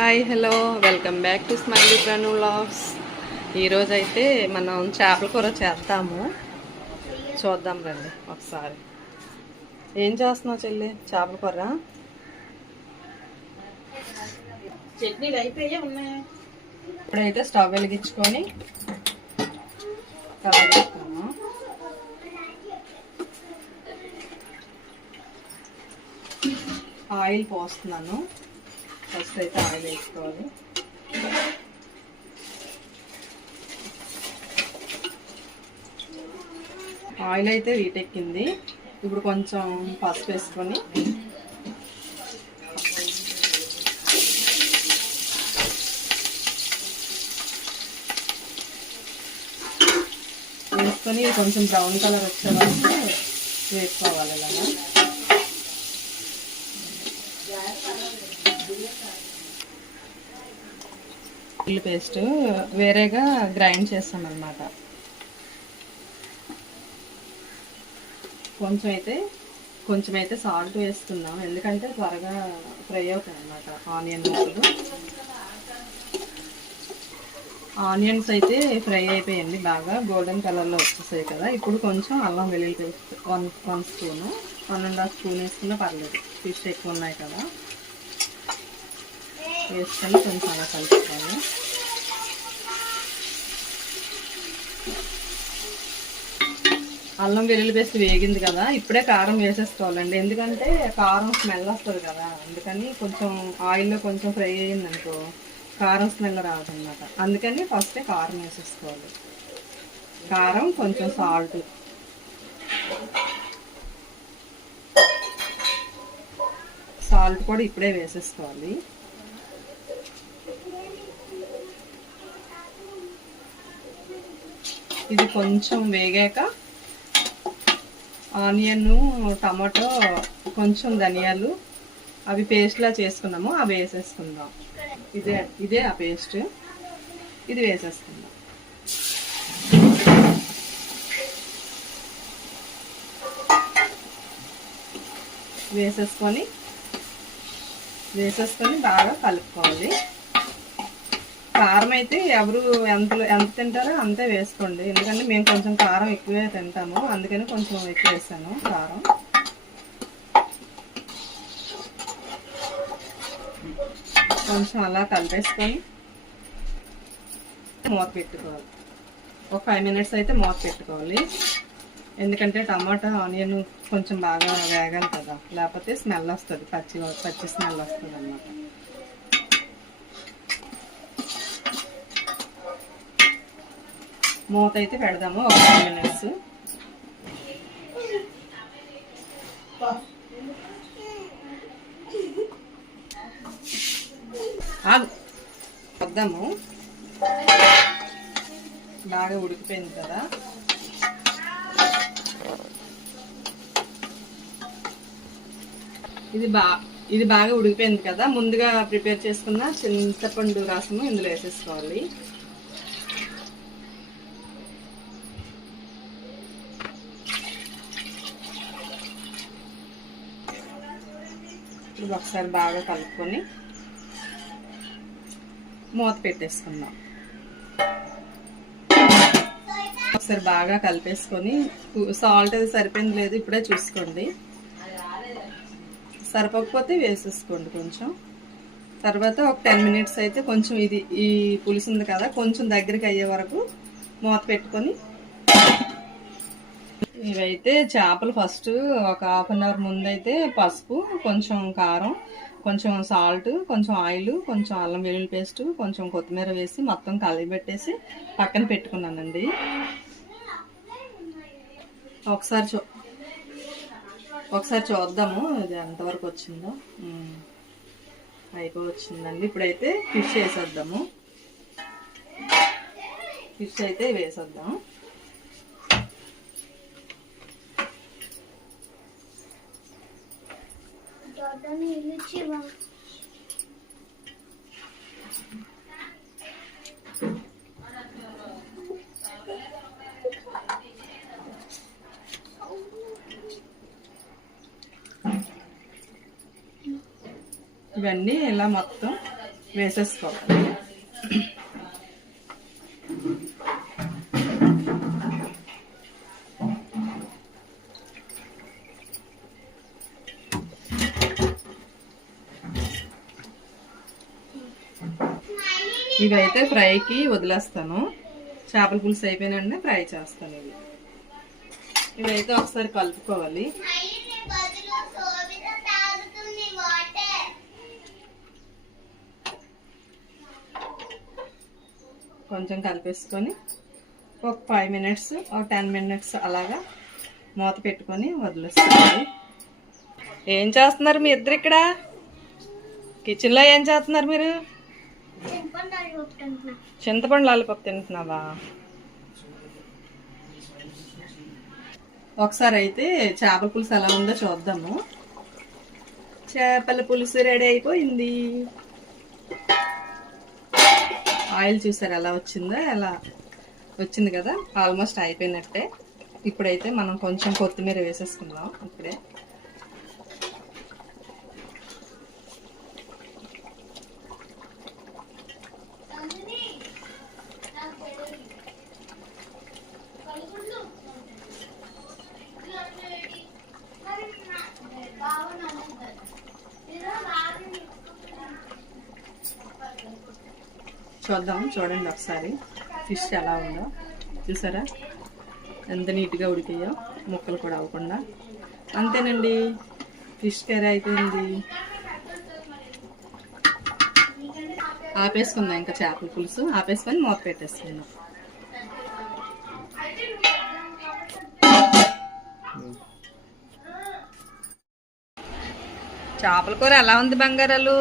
Hi hello welcome back to smiley Pranu vlogs. ఈరోజు అయితే మనం చేపల కూర చేద్దాము. చూద్దాం రండి ఒకసారి. ఏం చేస్తున్నావు చెల్లి? చేపల కూర చట్నీలు అయిపోయా ఉన్నాయి. ఇప్పుడైతే స్టవ్ వెలిగించుకొని కలగేస్తాను. ఆయిల్ పోస్తున్నాను. ఫస్ట్ అయితే ఆయిల్ వేసుకోవాలి. ఆయిల్ అయితే వీటెక్కింది. ఇప్పుడు కొంచెం పసుపు వేసుకొని కొంచెం బ్రౌన్ కలర్ వచ్చే వరకు వేసుకోవాలి. ఇలాగా ఉల్లి పేస్ట్ వేరేగా గ్రైండ్ చేస్తాం అన్నమాట. కొంచెం అయితే సాల్ట్ వేసుకుందాం, ఎందుకంటే త్వరగా ఫ్రై అవుతాయి అన్నమాట ఆనియన్ ముక్కలు. ఆనియన్స్ అయితే ఫ్రై అయిపోయింది, బాగా గోల్డెన్ కలర్లో వచ్చేసాయి కదా. ఇప్పుడు కొంచెం అల్లం వెల్లుల్లి పేస్ట్ వన్ స్పూను, 1.5 స్పూన్ వేసుకున్నా పర్లేదు, ఫిష్ ఎక్కువ ఉన్నాయి కదా. వేసుకొని కొంచెం అలా కలుపుకోవాలి. అల్లం వెల్లుల్లి పేస్ట్ వేగింది కదా, ఇప్పుడే కారం వేసేసుకోవాలండి, ఎందుకంటే కారం స్మెల్ వస్తుంది కదా. అందుకని కొంచెం ఆయిల్లో కొంచెం ఫ్రై అయ్యింది అనుకో కారం స్మెల్ రాదన్నమాట. అందుకని ఫస్టే కారం వేసేసుకోవాలి. కారం, కొంచెం సాల్ట్ కూడా ఇప్పుడే వేసేసుకోవాలి. ఇది కొంచెం వేగాక ఆనియన్, టమాటో, కొంచెం ధనియాలు అవి పేస్ట్లా చేసుకున్నాము, అవి వేసేసుకుందాం. ఇదే ఆ పేస్ట్, ఇది వేసేసుకుందాం. వేసేసుకొని బాగా కలుపుకోవాలి. కారం అయితే ఎవరు ఎంత తింటారో అంతే వేసుకోండి, ఎందుకంటే మేము కొంచెం కారం ఎక్కువే తింటాము, అందుకని కొంచెం ఎక్కువ వేసాను కారం. కొంచెం అలా కలిపేసుకొని మూత పెట్టుకోవాలి. ఒక 5 మినిట్స్ అయితే మూత పెట్టుకోవాలి, ఎందుకంటే టమాటా ఆనియన్ కొంచెం బాగా వేగాలి కదా, లేకపోతే స్మెల్ వస్తుంది, పచ్చి స్మెల్ వస్తుంది అన్నమాట. మూత అయితే పెడదాము ఒక 5 మినిట్స్. వద్దాము, బాగా ఉడికిపోయింది కదా. ఇది బాగా ఉడికిపోయింది కదా. ముందుగా ప్రిపేర్ చేసుకున్న చింతపండు రసము ఇందులో వేసేసుకోవాలి. ఇది ఒకసారి బాగా కలుపుకొని మూత పెట్టేసుకుందాం. ఒకసారి బాగా కలిపేసుకొని సాల్ట్ అది సరిపోయింది లేదు ఇప్పుడే చూసుకోండి, సరిపోకపోతే వేసేసుకోండి కొంచెం. తర్వాత ఒక 10 మినిట్స్ అయితే కొంచెం ఈ పులుసు ఉంది కదా, కొంచెం దగ్గరికి అయ్యే వరకు మూత పెట్టుకొని. ఇవైతే చేపలు ఫస్ట్ ఒక 1/2 అవర్ ముందైతే పసుపు, కొంచెం కారం, కొంచెం సాల్ట్, కొంచెం ఆయిల్, కొంచెం అల్లం వెల్లుల్లి పేస్ట్, కొంచెం కొత్తిమీర వేసి మొత్తం కలిపెట్టేసి పక్కన పెట్టుకున్నానండి. ఒకసారి చూద్దాము ఇది ఎంతవరకు వచ్చిందో. అయిపోవచ్చిందండి. ఇప్పుడైతే ఫిష్ వేసేద్దాము. ఫిష్ అయితే వేసేద్దాం. ఇవన్నీ ఇలా మొత్తం వేసేసుకోవాలి. ఇవైతే ఫ్రైకి వదిలేస్తాను. చేపల పులుసు అయిపోయినండి ఫ్రై చేస్తాను. ఇవైతే ఒకసారి కలుపుకోవాలి. కొంచెం కలిపేసుకొని ఒక 5 మినిట్స్ ఒక 10 మినిట్స్ అలాగా మూత పెట్టుకొని వదిలేసుకోవాలి. ఏం చేస్తున్నారు మీ ఇద్దరు ఇక్కడ కిచెన్లో? ఏం చేస్తున్నారు మీరు? చింతపండు లాలిపప్పు తింటున్నావా? ఒకసారి అయితే చేపల పులుసు ఎలా ఉందో చూద్దాము. చేపల పులుసు రెడీ అయిపోయింది. ఆయిల్ చూసారు ఎలా వచ్చిందో? ఎలా వచ్చింది కదా, ఆల్మోస్ట్ అయిపోయినట్టే. ఇప్పుడైతే మనం కొంచెం కొత్తిమీర వేసేసుకుందాం. ఇప్పుడే చూద్దాం. చూడండి ఒకసారి ఫిష్ ఎలా ఉందో చూసారా? ఎంత నీట్గా ఉడికాయో, ముక్కలు కూడా అవ్వకుండా. అంతేనండి, ఫిష్ కర్రీ అయిపోయింది. ఆపేసుకుందాం. ఇంకా చేపల పులుసు ఆపేసుకొని మూత పెట్టేసుకుందాం. చేపల కూర ఎలా ఉంది బంగారాలు?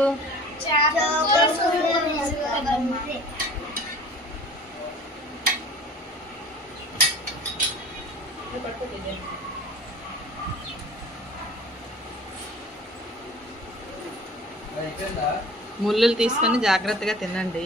ముళ్ళులు తీసుకొని జాగ్రత్తగా తినండి.